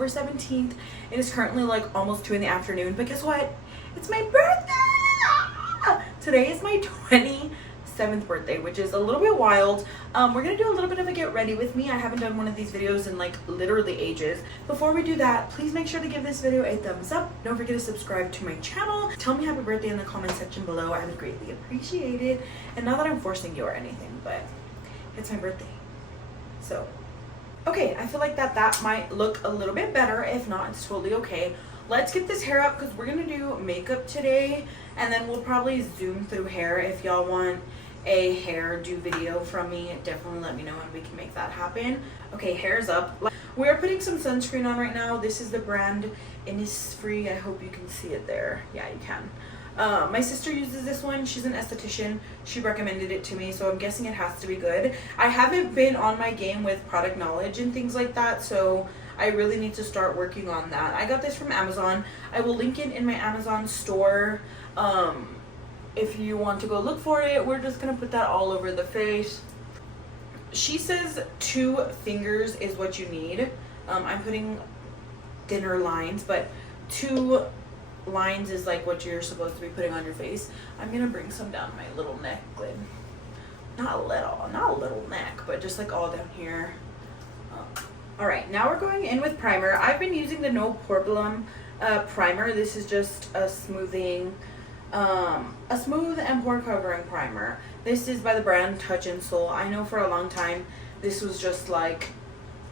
October 17th. It is currently like almost 2 in the afternoon, but guess what? It's my birthday! Today is my 27th birthday, which is a little bit wild. We're gonna do a little bit of a get ready with me. I haven't done one of these videos in like literally ages. Before we do that, please make sure to give this video a thumbs up. Don't forget to subscribe to my channel. Tell me happy birthday in the comment section below. I would greatly appreciate it. And not that I'm forcing you or anything, but it's my birthday. So, okay, I feel like that might look a little bit better. If not, it's totally okay. Let's get this hair up because we're gonna do makeup today, and then we'll probably zoom through hair. If y'all want a hairdo video from me, definitely let me know and we can make that happen. Okay, hair's up. We're putting some sunscreen on right now. This is the brand Innisfree. I hope you can see it there. Yeah, you can. My sister uses this one. She's an esthetician. She recommended it to me, so I'm guessing it has to be good. I haven't been on my game with product knowledge and things like that, so I really need to start working on that. I got this from Amazon. I will link it in my Amazon store if you want to go look for it. We're just gonna put that all over the face. She says 2 fingers is what you need. I'm putting thinner lines, but 2 lines is like what you're supposed to be putting on your face. I'm gonna bring some down my little neck lid. Not a little neck, but just like all down here. All right, now we're going in with primer. I've been using the No Problem primer. This is just a smooth and pore covering primer. This is by the brand Touch and Soul. I know for a long time this was just like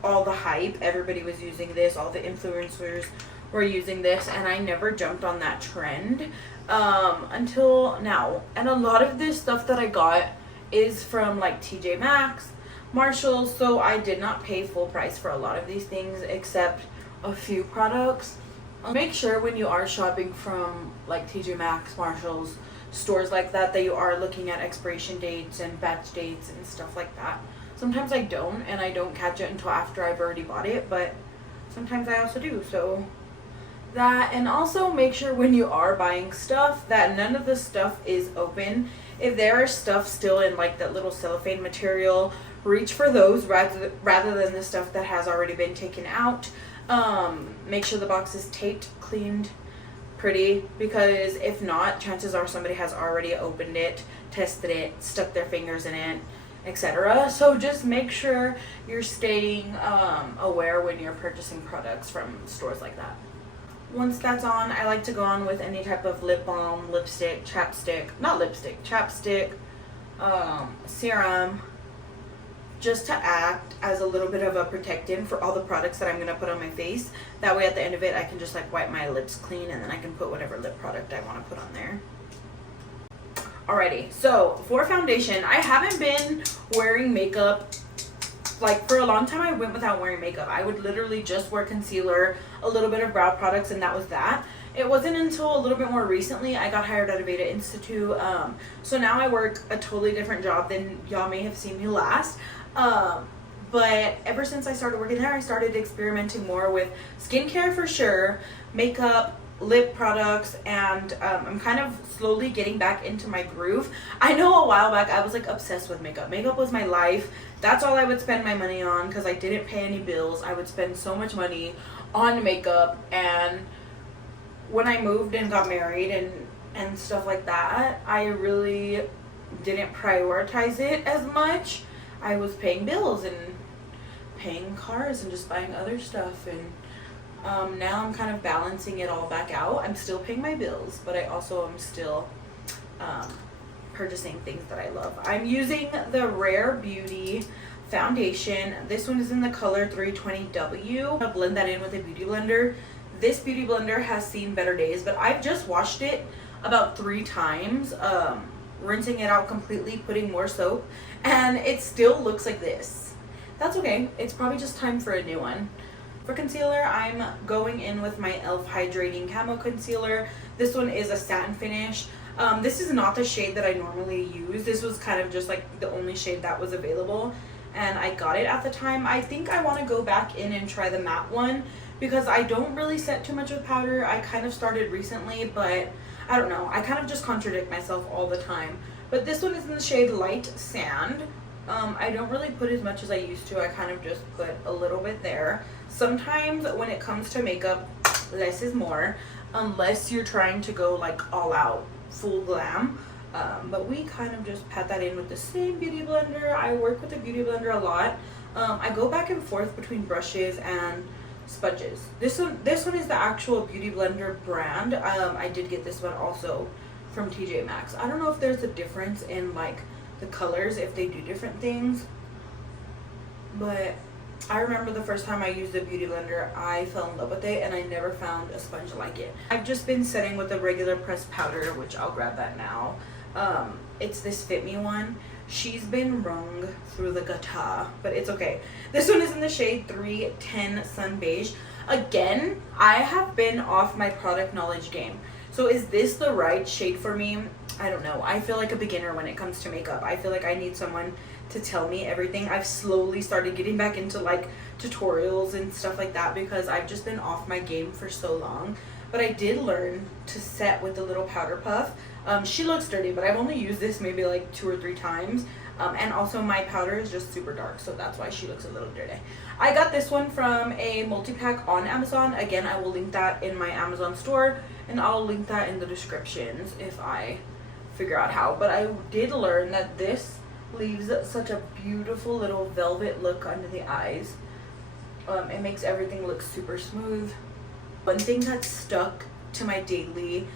all the hype. Everybody was using this. All the influencers were using this, and I never jumped on that trend until now. And a lot of this stuff that I got is from like TJ Maxx, Marshalls, so I did not pay full price for a lot of these things except a few products. Make sure when you are shopping from like TJ Maxx, Marshalls, stores like that, that you are looking at expiration dates and batch dates and stuff like that. Sometimes I don't, and I don't catch it until after I've already bought it, but sometimes I also do. So that, and also make sure when you are buying stuff that none of the stuff is open. If there is stuff still in like that little cellophane material, reach for those rather than the stuff that has already been taken out. Make sure the box is taped, cleaned, pretty, because if not, chances are somebody has already opened it, tested it, stuck their fingers in it, etc. So just make sure you're staying aware when you're purchasing products from stores like that. Once that's on, I like to go on with any type of lip balm, lipstick, chapstick, serum, just to act as a little bit of a protectant for all the products that I'm going to put on my face. That way at the end of it, I can just like wipe my lips clean, and then I can put whatever lip product I want to put on there. Alrighty, so for foundation, I haven't been wearing makeup. Like for a long time I went without wearing makeup. I would literally just wear concealer, a little bit of brow products, and that was that. It wasn't until a little bit more recently I got hired at Aveda Institute. So now I work a totally different job than y'all may have seen me last. But ever since I started working there, I started experimenting more with skincare for sure, makeup, lip products, and I'm kind of slowly getting back into my groove. I know a while back I was like obsessed with makeup. Makeup was my life. That's all I would spend my money on because I didn't pay any bills. I would spend so much money on makeup, and when I moved and got married and stuff like that, I really didn't prioritize it as much. I was paying bills and paying cars and just buying other stuff, and now I'm kind of balancing it all back out. I'm still paying my bills, but I also am still purchasing things that I love. I'm using the Rare Beauty foundation. This one is in the color 320W. I'll blend that in with a beauty blender. This beauty blender has seen better days, but I've just washed it about 3 times, rinsing it out completely, putting more soap, and it still looks like this. That's okay. It's probably just time for a new one. For concealer, I'm going in with my e.l.f. Hydrating Camo Concealer. This one is a satin finish. This is not the shade that I normally use. This was kind of just like the only shade that was available, and I got it at the time. I think I want to go back in and try the matte one because I don't really set too much with powder. I kind of started recently, but I don't know. I kind of just contradict myself all the time. But this one is in the shade Light Sand. I don't really put as much as I used to. I kind of just put a little bit there. Sometimes when it comes to makeup, less is more, unless you're trying to go like all out, full glam. But we kind of just pat that in with the same beauty blender. I work with the beauty blender a lot. I go back and forth between brushes and sponges. This one is the actual beauty blender brand. I did get this one also from TJ Maxx. I don't know if there's a difference in like the colors, if they do different things, but I remember the first time I used the beauty blender, I fell in love with it, and I never found a sponge like it. I've just been setting with the regular pressed powder, which I'll grab that now. It's this Fit Me one. She's been wrung through the gutter, but it's okay. This one is in the shade 310 Sun Beige. Again, I have been off my product knowledge game. So is this the right shade for me? I don't know. I feel like a beginner when it comes to makeup. I feel like I need someone to tell me everything. I've slowly started getting back into like tutorials and stuff like that because I've just been off my game for so long. But I did learn to set with the little powder puff. She looks dirty, but I've only used this maybe like 2 or 3 times. And also my powder is just super dark, so that's why she looks a little dirty. I got this one from a multi-pack on Amazon. Again, I will link that in my Amazon store, and I'll link that in the descriptions if I figure out how. But I did learn that this leaves such a beautiful little velvet look under the eyes. It makes everything look super smooth. One thing that stuck to my daily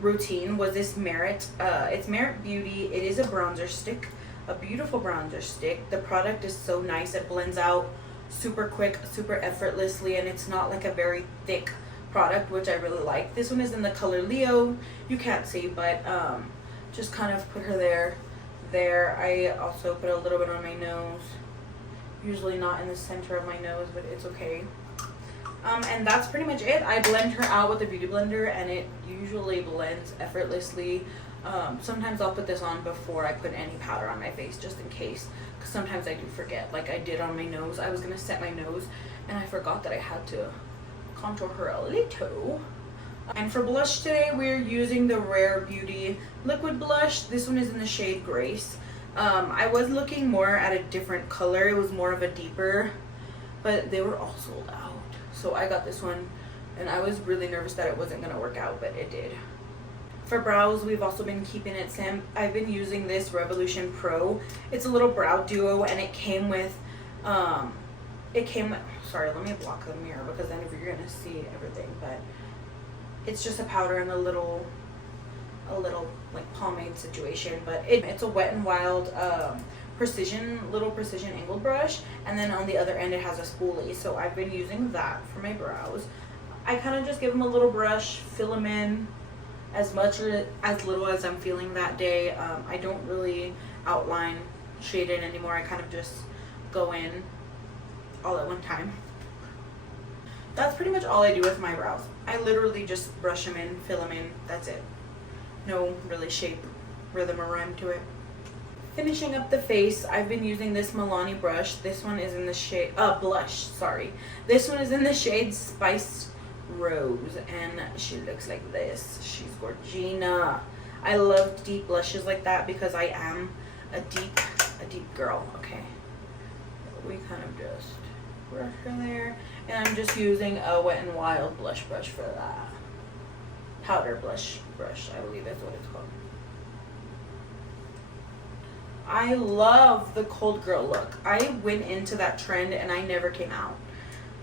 routine was this Merit. It's Merit Beauty. It is a bronzer stick, a beautiful bronzer stick. The product is so nice. It blends out super quick, super effortlessly, and it's not like a very thick product, which I really like. This one is in the color Leo. You can't see, but just kind of put her there. I also put a little bit on my nose, usually not in the center of my nose, but it's okay. And that's pretty much it. I blend her out with the beauty blender, and it usually blends effortlessly. Sometimes I'll put this on before I put any powder on my face, just in case, because sometimes I do forget, like I did on my nose. I was gonna set my nose and I forgot that I had to contour her a little. And for blush today, we're using the Rare Beauty liquid blush. This one is in the shade Grace. I was looking more at a different color. It was more of a deeper, but they were all sold out. So I got this one, and I was really nervous that it wasn't gonna work out, but it did. For brows, we've also been keeping it simple. I've been using this Revolution Pro. It's a little brow duo, and it came with, sorry, let me block the mirror because then if you're gonna see everything, but it's just a powder and a little like pomade situation, but it's a Wet n Wild little precision angled brush, and then on the other end it has a spoolie, so I've been using that for my brows. I kind of just give them a little brush, fill them in as much or as little as I'm feeling that day. I don't really outline, shade in anymore. I kind of just go in all at one time. That's pretty much all I do with my brows. I literally just brush them in, fill them in, that's it. No really shape, rhythm, or rhyme to it. Finishing up the face, I've been using this Milani brush. This one is in the shade, blush, sorry. This one is in the shade Spiced Rose, and she looks like this. She's gorgina. I love deep blushes like that because I am a deep girl. Okay, we kind of just brush her there, and I'm just using a Wet n Wild blush brush for that. Powder blush brush, I believe that's what it's called. I love the cold girl look. I went into that trend and I never came out.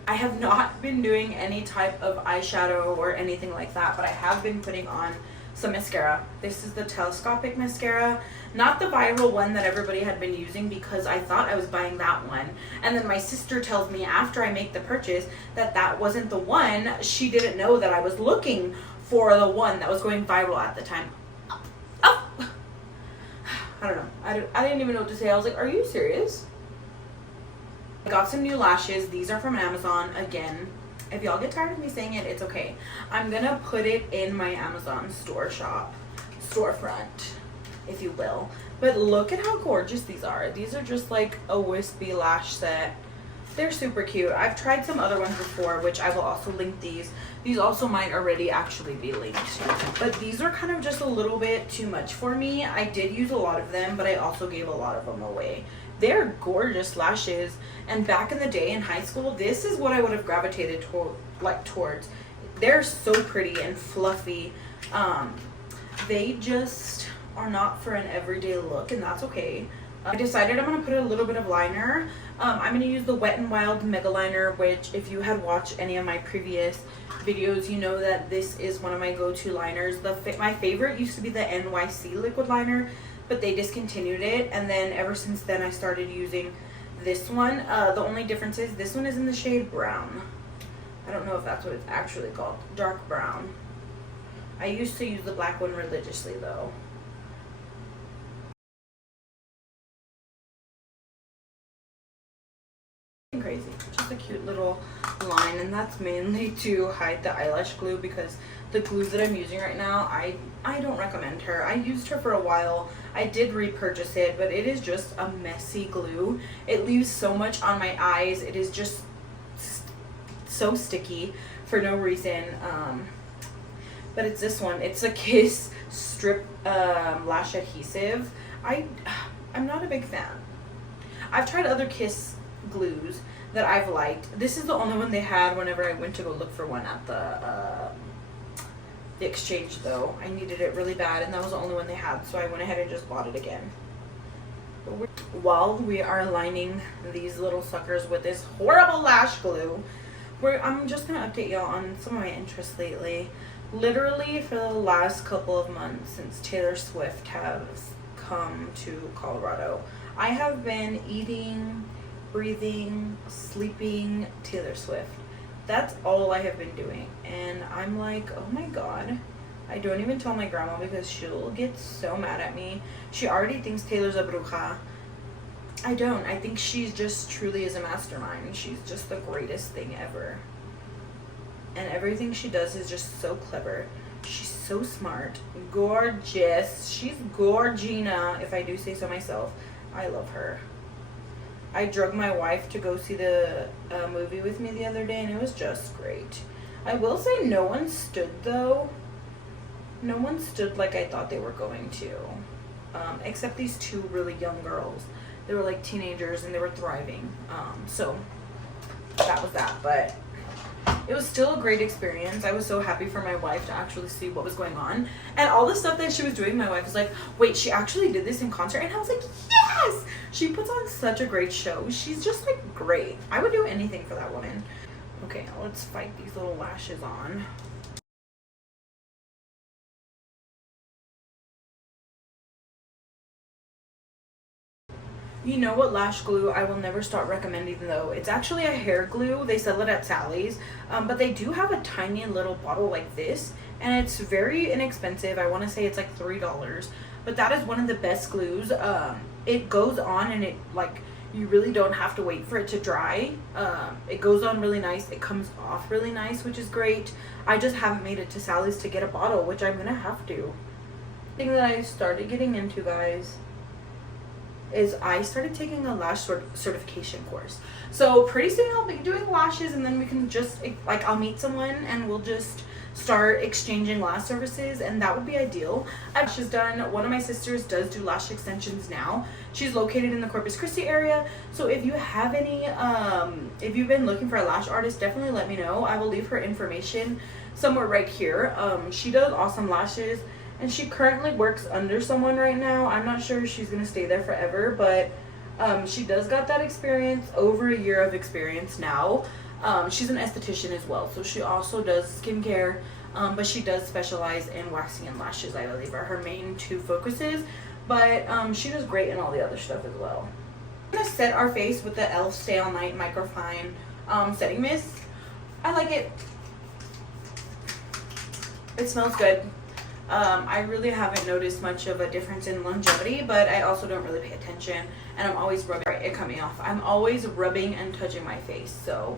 I have not been doing any type of eyeshadow or anything like that, but I have been putting on some mascara. This is the telescopic mascara, not the viral one that everybody had been using, because I thought I was buying that one. And then my sister tells me after I make the purchase that that wasn't the one. She didn't know that I was looking for the one that was going viral at the time. I don't know. I didn't even know what to say. I was like, are you serious? I got some new lashes. These are from Amazon. Again, if y'all get tired of me saying it, it's okay. I'm gonna put it in my Amazon storefront, if you will. But look at how gorgeous these are. These are just like a wispy lash set. They're super cute. I've tried some other ones before, which I will also link these. These also might already actually be linked. But these are kind of just a little bit too much for me. I did use a lot of them, but I also gave a lot of them away. They're gorgeous lashes. And back in the day in high school, this is what I would have gravitated towards. They're so pretty and fluffy. They just are not for an everyday look, and that's okay. I decided I'm going to put a little bit of liner. I'm going to use the Wet n Wild Mega Liner, which if you had watched any of my previous videos, you know that this is one of my go-to liners. My favorite used to be the NYC liquid liner, but they discontinued it, and then ever since then I started using this one. The only difference is this one is in the shade brown. I don't know if that's what it's actually called. Dark brown. I used to use the black one religiously though. Crazy. Just a cute little line, and that's mainly to hide the eyelash glue, because the glue that I'm using right now, I don't recommend her. I used her for a while. I did repurchase it, but it is just a messy glue. It leaves so much on my eyes. It is just so sticky for no reason. But it's this one. It's a Kiss Strip Lash Adhesive. I'm not a big fan. I've tried other Kiss glues that I've liked. This is the only one they had whenever I went to go look for one at the exchange though. I needed it really bad, and that was the only one they had, so I went ahead and just bought it again. While we are lining these little suckers with this horrible lash glue, I'm just gonna update y'all on some of my interests lately. Literally for the last couple of months since Taylor Swift has come to Colorado, I have been eating, breathing, sleeping Taylor Swift. That's all I have been doing, and I'm like, oh my god. I don't even tell my grandma because she'll get so mad at me. She already thinks Taylor's a bruja. I don't. I think she's just truly is a mastermind. She's just the greatest thing ever, and everything she does is just so clever. She's so smart, gorgeous. She's gorgina, if I do say so myself. I love her. I drugged my wife to go see the movie with me the other day, and it was just great. I will say no one stood though. No one stood like I thought they were going to, except these two really young girls. They were like teenagers and they were thriving. So that was that, but it was still a great experience. I was so happy for my wife to actually see what was going on. And all the stuff that she was doing, my wife was like, wait, she actually did this in concert? And I was like, yes! She puts on such a great show. She's just like great. I would do anything for that woman. Okay, now let's fight these little lashes on. You know what lash glue I will never stop recommending though? It's actually a hair glue. They sell it at Sally's, but they do have a tiny little bottle like this, and it's very inexpensive. I want to say it's like $3, but that is one of the best glues. It goes on, and it like, you really don't have to wait for it to dry. It goes on really nice. It comes off really nice, which is great. I just haven't made it to Sally's to get a bottle, which I'm gonna have to. The thing that I started getting into, guys, is I started taking a lash certification course. So pretty soon I'll be doing lashes, and then we can just, like, I'll meet someone and we'll just start exchanging lash services, and that would be ideal. I've just done, one of my sisters does do lash extensions now. She's located in the Corpus Christi area, so if you have any, if you've been looking for a lash artist, definitely let me know. I will leave her information somewhere right here. She does awesome lashes, and she currently works under someone right now. I'm not sure if she's gonna stay there forever, but she does got that experience, over a year of experience now. She's an esthetician as well, so she also does skincare, but she does specialize in waxing and lashes, I believe, are her main two focuses, but she does great in all the other stuff as well. I'm gonna set our face with the e.l.f. Stay All Night Microfine setting mist. I like it. It smells good. I really haven't noticed much of a difference in longevity, but I also don't really pay attention, and I'm always rubbing it coming off. I'm always rubbing and touching my face, so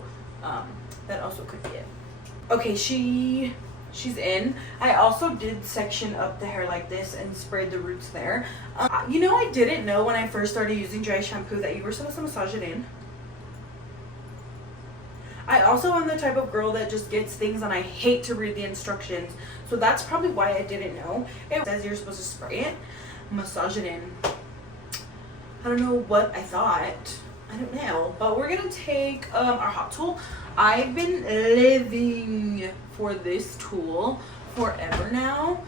that also could be it. Okay, she's in. I also did section up the hair like this and sprayed the roots there. You know, I didn't know when I first started using dry shampoo that you were supposed to massage it in. I also am the type of girl that just gets things and I hate to read the instructions. So that's probably why I didn't know. It says you're supposed to spray it, massage it in. I don't know what I thought. I don't know. But we're going to take our hot tool. I've been living for this tool forever now.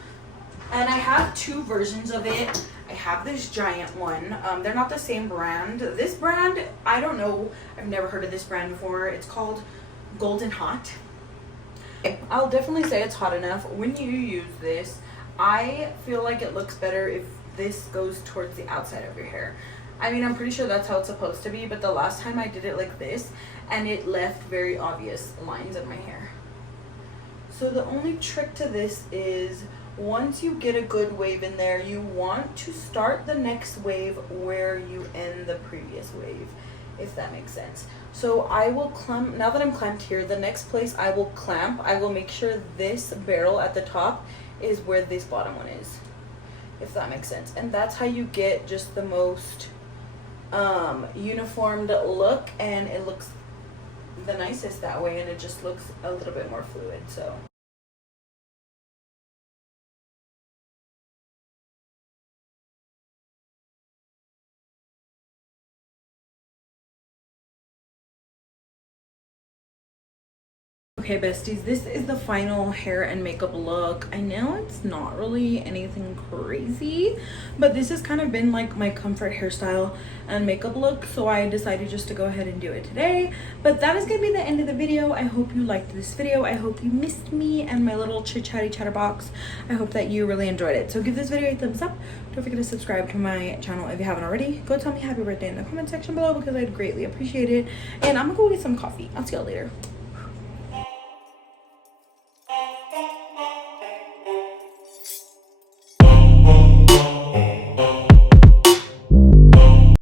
And I have two versions of it. I have this giant one. They're not the same brand. This brand, I don't know. I've never heard of this brand before. It's called Golden Hot. I'll definitely say it's hot enough. When you use this, I feel like it looks better if this goes towards the outside of your hair. I mean, I'm pretty sure that's how it's supposed to be, but the last time I did it like this, and it left very obvious lines in my hair. So the only trick to this is, once you get a good wave in there, you want to start the next wave where you end the previous wave, if that makes sense. So I will clamp, now that I'm clamped here, the next place I will clamp, I will make sure this barrel at the top is where this bottom one is, if that makes sense. And that's how you get just the most uniformed look, and it looks the nicest that way, and it just looks a little bit more fluid. So okay, besties, this is the final hair and makeup look. I know it's not really anything crazy, but this has kind of been like my comfort hairstyle and makeup look, so I decided just to go ahead and do it today. But that is gonna be the end of the video. I hope you liked this video. I hope you missed me and my little chit chatty chatterbox. I hope that you really enjoyed it. So give this video a thumbs up. Don't forget to subscribe to my channel if you haven't already. Go tell me happy birthday in the comment section below because I'd greatly appreciate it. And I'm gonna go get some coffee. I'll see y'all later.